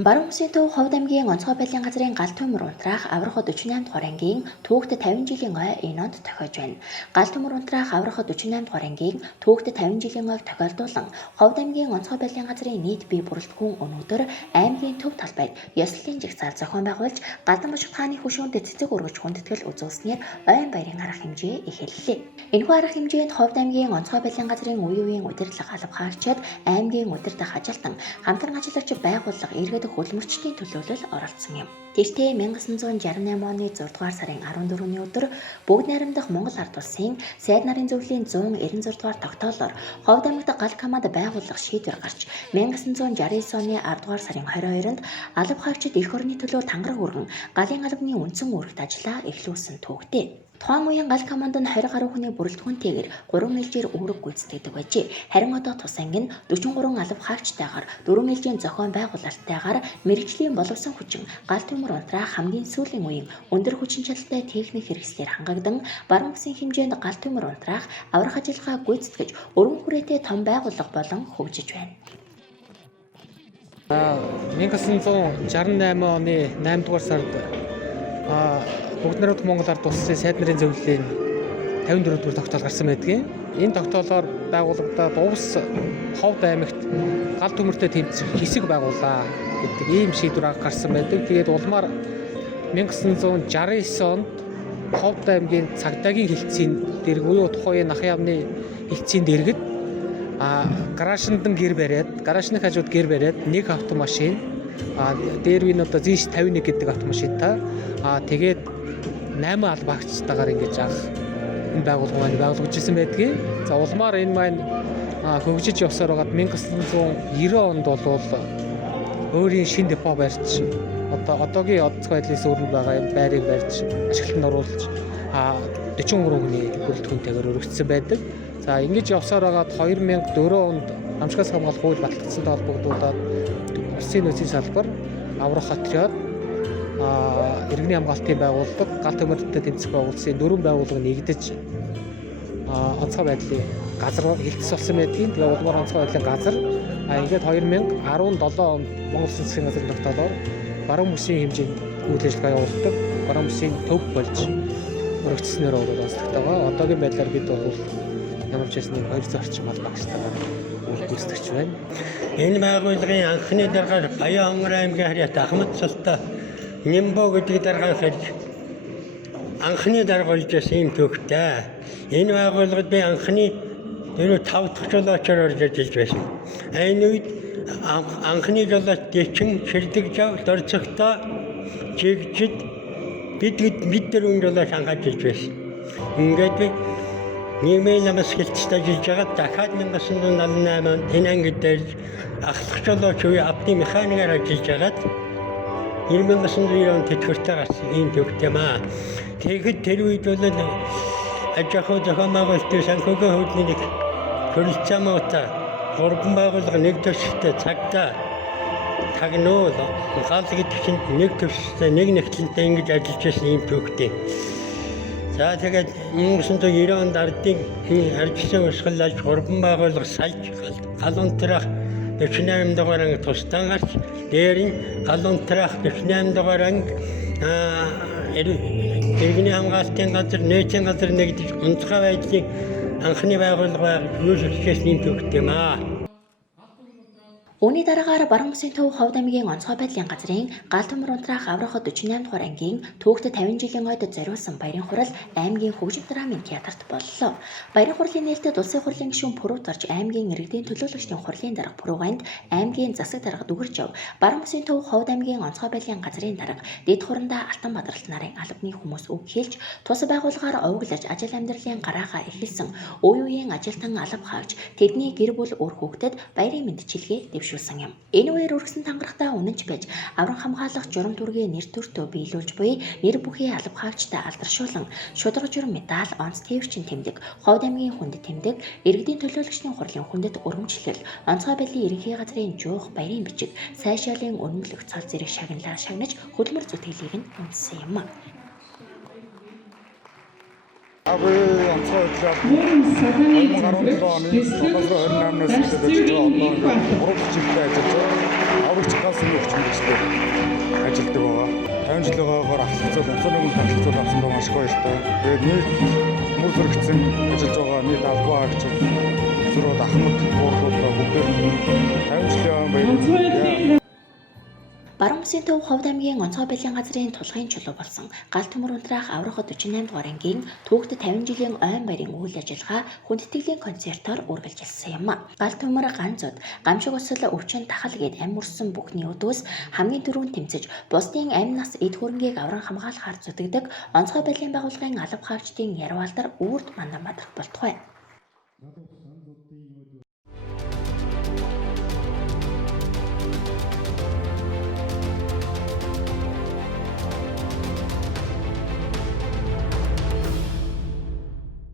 Баруун Бүсийн төв Ховд аймгийн онцгой байдлын газрын Гал төмөр унтраах аврахад 48 дугаар ангийн түүхтэд 50 жилийн ой энэ онд тохиож байна. Гал төмөр унтраах аврахад 48 дугаар ангийн түүхтэд 50 жилийн ойг тохиолдуулан Ховд аймгийн онцгой байдлын газрын нийт бие бүрэлдэхүүн өнөөдөр аймгийн төв талбайд ёслолын жигсаал зохион байгуулж Галдан бошгот хааны хөшөөнд цэцэг өргөж хүндэтгэл үзүүлснээр ойн баярын арга хэмжээ эхэллээ. Энэхүү арга хэмжээнд Ховд аймгийн онцгой байдлын газрын үеийн удирдлага алба хаагчид аймгийн удирдах ажилтан хамтран ажиллагч байгууллага иргэд хөлмөрчдийн төлөөлөл оролцсон юм. Тэртээ 1968 оны 6 дугаар сарын 14-ний өдөр бүгд найрамдах Монгол Ард улсын сайд нарын зөвлөлийн 196 дугаар тогтоолоор Ховд аймагт гал команд байгуулах шийдвэр гарч 1969 оны 10 дугаар сарын 22-нд алба хаагчид эх орны төлөө тангараг өргөн галын албаны үндсэн үүрэгт ажиллаа эхлүүлсэн түүхтэй. Тухайн үеийн гал команд нь 20 гаруй хүний бүрэлдэхүүнтэйгээр 3 ээлжээр үүрэг гүйцэтгэдэг байжээ. Харин одоо тус анги нь 43 алба хаагчтайгаар 4 ээлжийн зохион байгуулалттайгаар мэрэгжлийн боловсон хүчин гал төмөр унтраах хамгийн сүүлийн үеийн өндөр хүчин чадалтай техник хэрэгслээр хангагдан баруун бүсийн хэмжээнд гал төмөр унтраах аврах ажиллагаа гүйцэтгэж өргөн хүрээтэй том байгууллага болон хөгжиж байна. 1968 оны 8 дугаар сард бүгд найрамдах Монгол Ард улсын сайд нарын зөвлөлийн 54 дугаар тогтоол гарсан байдгийн. Энэ тогтоолоор байгуулагдаад улс Ховд аймагт гал төмөртэй тэмцэх хэсэг байгуулаа гэдэг ийм шийдвэр гарсан байдаг. Тэгээд улмаар 1969 онд Ховд аймгийн цагдаагийн хэлтсийн дэрэг буюу тухайн Нахын яамны хэлтсийн дэргэд гаражндан гэр бариад, гаражны хажууд гэр бариад нэг автомашин дээр нь одоо ZS51 гэдэг автомашинтай тэгээд 8 алба хаагчтайгаар ингэж энэ байгууллага маань байгуулагдсан байдгийг. За улмаар энэ маань хөгжиж явсаар байгаад 1990 онд бол өөрийн шин депо барьж одоогийн онцгой байдлаас өөрөнд байгаа юм байрыг барьж ашиглалтанд оруулж 43 хүний бүрэлдэхүүнтэйгээр өргөжсөн байдаг. За ингэж явсаар байгаад 2004 онд амжигаас хамгаалах хууль батлагдсантай холбогдуулаад улсын нөөцийн салбар аврах хатриад иргэний хамгаалтын байгууллага гал төмөртэй тэмцэх байгууллагын 4 байгууллага нэгдэж онцгой байдлын газар хэлтс болсон байдгийн. Тэгээ улмаар онцгой байдлын газар ингээд 2017 онд Монгол Улсын засгийн газрын тогтоолоор баруун бүсийн хэмжээнд үйл ажиллагаа явуулдаг баруун бүсийн төв болж өргөцснөөр бол онцлогтойгоо одоогийн байдлаар бид бол ямар ч хэсэг 200 орчим алба хаагчтайгаар үйл гүйцэтгэж байна. Энэ байгууллагын анхны даргаар Баян Хонгор аймгийн харьяат Ахмад Султай Нимбо гэдэг даргаан хэлж анхны дарга болж байсан юм төгтэй. Энэ байгууллагад би анхны 5 дахь жолоочоор орж ажиллаж байсан. Энэ үед анхны жолооч Дэчин, Ширдэгжав, Дорцогтой, Жигжид бид дөрвөн жолооч анхаарч ажиллаж байсан. Ингээд би нийгмийн намаас хэлцтэй ажиллаж байгаа дахиад 1978 онд энэ ангид дээрж ахлах жолооч үе авто механикаар ажиллаж байгаад 1990 онд тэтгэвртэй гарсан ийм төвтэй маа. Тэгэхэд тэр үед бол аж ахуй зохион байгуулалтын санхүүгийн хуулийн нэг хөрөлцөөнөөтэй гурван байгууллага нэг төсөлтэй цагдаа тагнуул гал гэдэг чинь нэг төсөлтэй нэг нэгтлэнтэй ингэж ажиллаж байсан ийм төвтэй. За тэгээд 1990 онд ардын арчсан урсгалж гурван байгууллага сальж гал унтраах 48 дугаар анги тусдаа гарч дээр нь гал унтраах 48 дугаар анги иргэний хамгаалтын газар нөөцийн газар нэгдэж онцгой байдлын анхны байгууллага үүсгэжсэн юм төгтөм аа. Үүний дараагаар баруун бүсийн төв Ховд аймгийн онцгой байдлын газрын гал төмөр унтраах аврахад 48 дугаар ангийн түүхтэд 50 жилийн ойд зориулсан баярын хурал аймгийн хөгжим драмын театрт боллоо. Баярын хурлын нээлттэй улсын хурлын гишүүн Пүрүүт гарч аймгийн иргэдийн төлөөлөгчдийн хурлын дарга Пүрүүганд аймгийн засаг дарга Дүгэрж ав. Баруун бүсийн төв Ховд аймгийн онцгой байдлын газрын дарга Дэд хурандаа Алтан Бадралт нарын албаны хүмүүс үг хэлж тус байгууллагаар овоглож ажил амьдралын гараагаа эхэлсэн үе үеийн ажилтан алба хаагч тэдний гэр бүл үр хүүхдэд баярын мэндчилгээ юм. Энэ үеэр өргөсөн тангарахтаа үнэнч байж авран хамгаалах журам дүргийн нэр төртөө биелүүлж буй нэр бүхий алба хаагчтай алдаршуулан шударга журам медаль онц тээвэрчин тэмдэг Ховд аймгийн хүндэт тэмдэг иргэдийн төлөөлөгчдийн хурлын хүндэт өргөмжлөл онцгой байдлын ерөнхий газрын жуух баярын бичиг сайшаалын өрнөлөх цол зэрэг шагнаж хөдөлмөр зүтгэлийг нь үндэсэн юм. Агүй онцгой байдлаар 2017 оны 28-наас эхлээд ажиллаж байгаа одоо 3 жилдээ ажиллаж байгаа. аврагч ганц нөхч мэрэгчлэр ажилладаг байгаа. 50 жилийн байгаагаар ахлцал онцгой нэгэн ахлцал авсан байгаа ашиг баяртай. Тэгээд нийт мөр зэрэгцэн ажиллаж байгаа нийт албан хаагч зүрүүд ахмад буурлуудаа бүгдээр 50 жилийн баяр. Баруун Бүсийн төв Ховд аймгийн онцгой бэлгийн газрын тулгын чулуу болсон гал төмөр унтраах аврагт 48 дугаар ангийн түүхт 50 жилийн ойн баярын үйл ажиллагаа хүндэтгэлийн концертоор үргэлжилсэн юм. Гал төмөр ганцуд гамшиг өсөл өвчин тахал гээд ам мөрсөн бүхний өдөөс хамгийн түрүүнд тэмцэж бусдын амь нас эд хөрөнгийг авран хамгаалахаар зүтгэдэг онцгой бэлгийн байгууллагын алба хаагчдын ярвалдар үрд мандан бадрах болтугай.